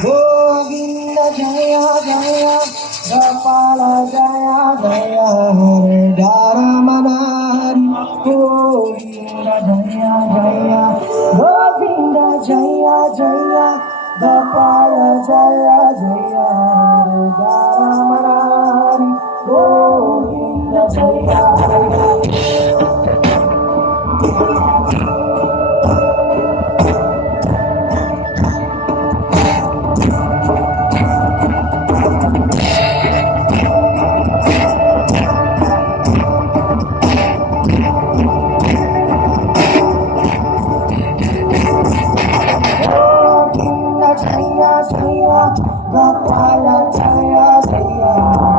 Govinda Jaya Jaya Gopala Jaya Jaya Hare Dharamanari Govinda Jaya Jaya Govinda Jaya Jaya Gopala Jaya Jaya Hare Dharamanari Govinda Jaya Jaya Jaya Jaya Gopala Jaya Jaya